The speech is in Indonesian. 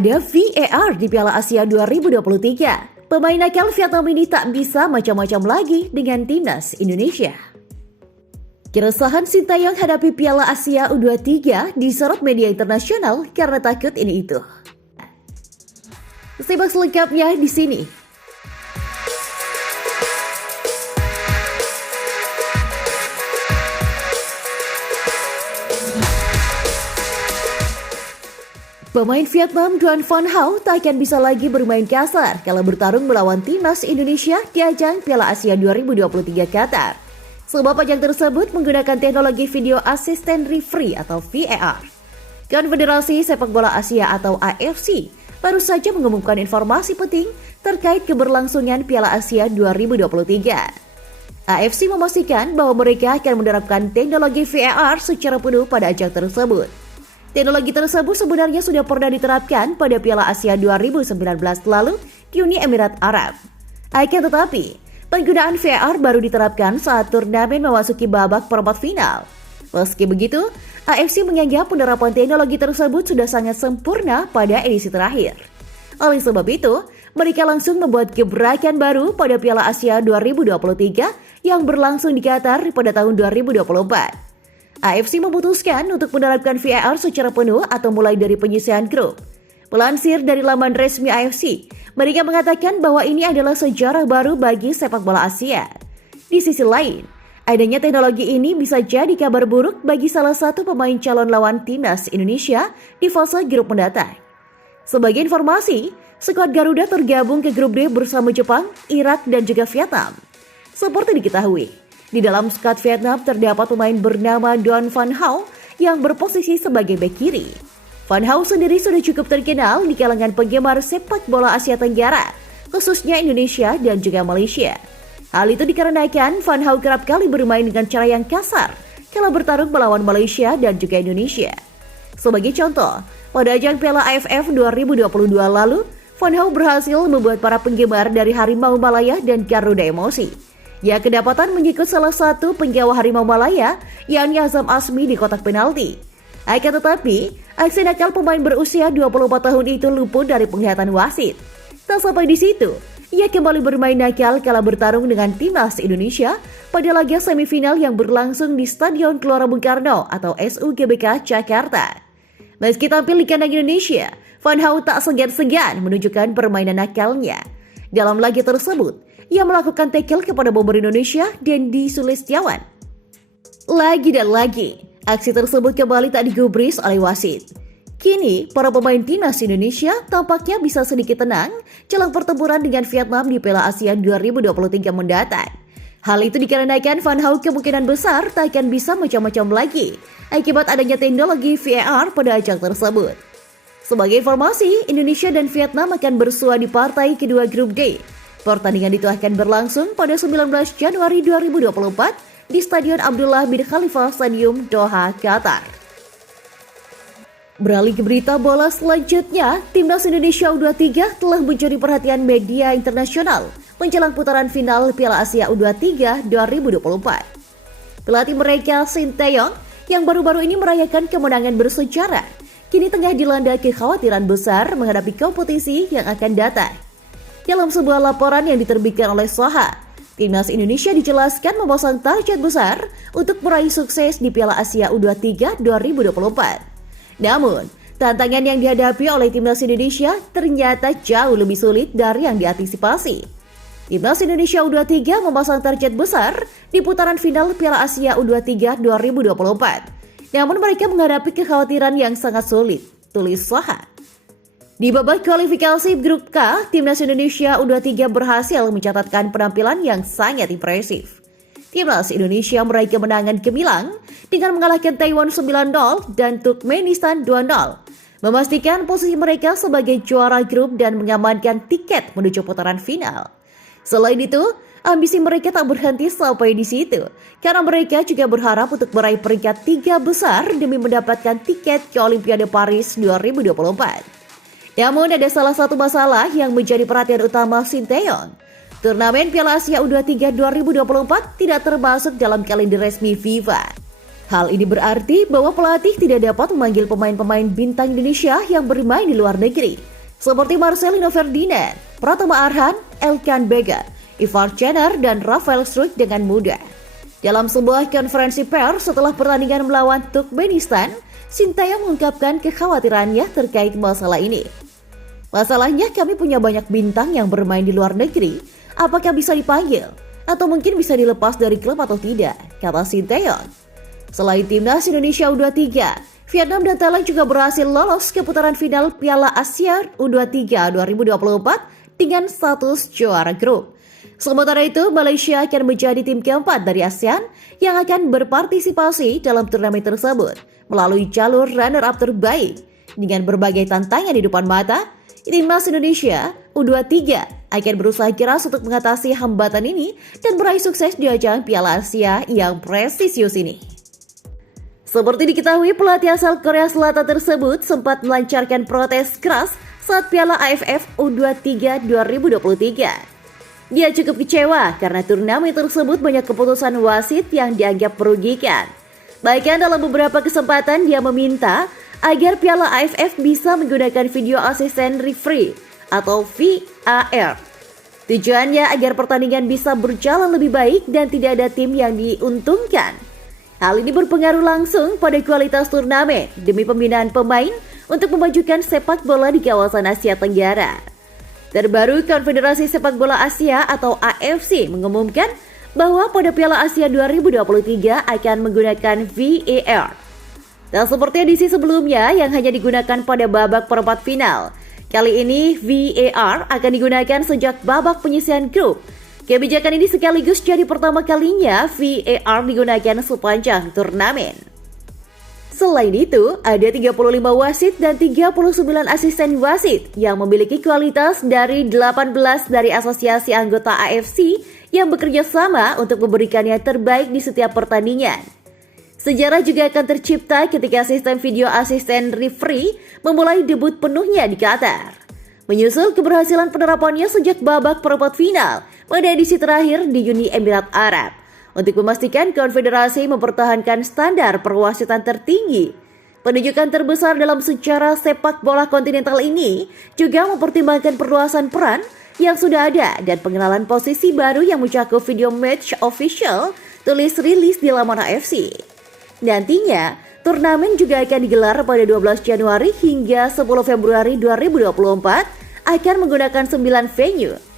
Ada VAR di Piala Asia 2023. Pemain nakal Vietnam ini tak bisa macam-macam lagi dengan timnas Indonesia. Keresahan Sintayong hadapi Piala Asia U23 disorot media internasional karena takut ini itu. Simak selengkapnya di sini. Pemain Vietnam Duan Van Hau tak akan bisa lagi bermain kasar kalau bertarung melawan timnas Indonesia di ajang Piala Asia 2023 Qatar. Sebab ajang tersebut menggunakan teknologi video assistant referee atau VAR. Konfederasi Sepak Bola Asia atau AFC baru saja mengumumkan informasi penting terkait keberlangsungan Piala Asia 2023. AFC memastikan bahwa mereka akan menerapkan teknologi VAR secara penuh pada ajang tersebut. Teknologi tersebut sebenarnya sudah pernah diterapkan pada Piala Asia 2019 lalu di Uni Emirat Arab. Akan tetapi, penggunaan VAR baru diterapkan saat turnamen memasuki babak perempat final. Meski begitu, AFC menganggap penerapan teknologi tersebut sudah sangat sempurna pada edisi terakhir. Oleh sebab itu, mereka langsung membuat gebrakan baru pada Piala Asia 2023 yang berlangsung di Qatar pada tahun 2024. AFC memutuskan untuk menerapkan VAR secara penuh atau mulai dari penyisihan grup. Melansir dari laman resmi AFC, mereka mengatakan bahwa ini adalah sejarah baru bagi sepak bola Asia. Di sisi lain, adanya teknologi ini bisa jadi kabar buruk bagi salah satu pemain calon lawan timnas Indonesia di fase grup mendatang. Sebagai informasi, skuad Garuda tergabung ke grup D bersama Jepang, Irak, dan juga Vietnam. Seperti diketahui, di dalam skuad Vietnam terdapat pemain bernama Duan Van Hau yang berposisi sebagai bek kiri. Van Hau sendiri sudah cukup terkenal di kalangan penggemar sepak bola Asia Tenggara, khususnya Indonesia dan juga Malaysia. Hal itu dikarenakan Van Hau kerap kali bermain dengan cara yang kasar kala bertarung melawan Malaysia dan juga Indonesia. Sebagai contoh, pada ajang Piala AFF 2022 lalu, Van Hau berhasil membuat para penggemar dari Harimau Malaya dan Garuda emosi. Ia kedapatan mengikut salah satu penggawa Harimau Malaya, yakni Azam Asmi di kotak penalti. Akan tetapi, aksi nakal pemain berusia 24 tahun itu luput dari penglihatan wasit. Tak sampai di situ, ia kembali bermain nakal kala bertarung dengan timnas Indonesia pada laga semifinal yang berlangsung di Stadion Gelora Bung Karno atau SUGBK Jakarta. Meski tampil di kandang Indonesia, Van Hau tak segan-segan menunjukkan permainan nakalnya. Dalam laga tersebut, ia melakukan tackle kepada bomber Indonesia, Dendi Sulistiawan. Lagi dan lagi, aksi tersebut kembali tak digubris oleh wasit. Kini, para pemain timnas Indonesia tampaknya bisa sedikit tenang jelang pertempuran dengan Vietnam di Piala Asia 2023 mendatang. Hal itu dikarenakan Van Hau kemungkinan besar tak akan bisa macam-macam lagi akibat adanya teknologi VAR pada ajang tersebut. Sebagai informasi, Indonesia dan Vietnam akan bersua di partai kedua grup D. Pertandingan itu akan berlangsung pada 19 Januari 2024 di Stadion Abdullah bin Khalifa Stadium Doha, Qatar. Beralih ke berita bola selanjutnya, timnas Indonesia U23 telah mencuri perhatian media internasional menjelang putaran final Piala Asia U23 2024. Pelatih mereka Sintayong yang baru-baru ini merayakan kemenangan bersejarah, kini tengah dilanda kekhawatiran besar menghadapi kompetisi yang akan datang. Dalam sebuah laporan yang diterbitkan oleh Soha, timnas Indonesia dijelaskan memasang target besar untuk meraih sukses di Piala Asia U23 2024. Namun, tantangan yang dihadapi oleh timnas Indonesia ternyata jauh lebih sulit dari yang diantisipasi. Timnas Indonesia U23 memasang target besar di putaran final Piala Asia U23 2024. Namun mereka menghadapi kekhawatiran yang sangat sulit, tulis Soha. Di babak kualifikasi grup K, timnas Indonesia U23 berhasil mencatatkan penampilan yang sangat impresif. Timnas Indonesia meraih kemenangan gemilang dengan mengalahkan Taiwan 9-0 dan Turkmenistan 2-0, memastikan posisi mereka sebagai juara grup dan mengamankan tiket menuju putaran final. Selain itu, ambisi mereka tak berhenti sampai di situ, karena mereka juga berharap untuk meraih peringkat 3 besar demi mendapatkan tiket ke Olimpiade Paris 2024. Namun ada salah satu masalah yang menjadi perhatian utama Sintayong. Turnamen Piala Asia U23 2024 tidak termasuk dalam kalender resmi FIFA. Hal ini berarti bahwa pelatih tidak dapat memanggil pemain-pemain bintang Indonesia yang bermain di luar negeri seperti Marcelino Ferdinand, Pratama Arhan, Elkan Bagat, Ivar Jenner, dan Rafael Struijk dengan mudah. Dalam sebuah konferensi pers setelah pertandingan melawan Turkmenistan, Sintayong mengungkapkan kekhawatirannya terkait masalah ini. Masalahnya kami punya banyak bintang yang bermain di luar negeri, apakah bisa dipanggil? Atau mungkin bisa dilepas dari klub atau tidak, kata Sintayong. Selain timnas Indonesia U23, Vietnam dan Thailand juga berhasil lolos ke putaran final Piala Asia U23 2024 dengan status juara grup. Sementara itu, Malaysia akan menjadi tim keempat dari ASEAN yang akan berpartisipasi dalam turnamen tersebut melalui jalur runner-up terbaik. Dengan berbagai tantangan di depan mata, timnas Indonesia U23 akan berusaha keras untuk mengatasi hambatan ini dan meraih sukses di ajang Piala Asia yang prestisius ini. Seperti diketahui, pelatih asal Korea Selatan tersebut sempat melancarkan protes keras saat Piala AFF U23 2023. Dia cukup kecewa karena turnamen tersebut banyak keputusan wasit yang dianggap merugikan. Bahkan dalam beberapa kesempatan dia meminta agar Piala AFF bisa menggunakan video asisten referee atau VAR. Tujuannya agar pertandingan bisa berjalan lebih baik dan tidak ada tim yang diuntungkan. Hal ini berpengaruh langsung pada kualitas turnamen demi pembinaan pemain untuk memajukan sepak bola di kawasan Asia Tenggara. Terbaru, Konfederasi Sepak Bola Asia atau AFC mengumumkan bahwa pada Piala Asia 2023 akan menggunakan VAR. Dan seperti edisi sebelumnya yang hanya digunakan pada babak perempat final, kali ini VAR akan digunakan sejak babak penyisihan grup. Kebijakan ini sekaligus jadi pertama kalinya VAR digunakan sepanjang turnamen. Selain itu, ada 35 wasit dan 39 asisten wasit yang memiliki kualitas dari 18 dari asosiasi anggota AFC yang bekerja sama untuk memberikan yang terbaik di setiap pertandingan. Sejarah juga akan tercipta ketika sistem video asisten referee memulai debut penuhnya di Qatar. Menyusul keberhasilan penerapannya sejak babak perempat final pada edisi terakhir di Uni Emirat Arab, untuk memastikan konfederasi mempertahankan standar perwasitan tertinggi. Penunjukan terbesar dalam sejarah sepak bola kontinental ini juga mempertimbangkan perluasan peran yang sudah ada dan pengenalan posisi baru yang mencakup video match official, tulis rilis di laman AFC. Nantinya, turnamen juga akan digelar pada 12 Januari hingga 10 Februari 2024 akan menggunakan 9 venue.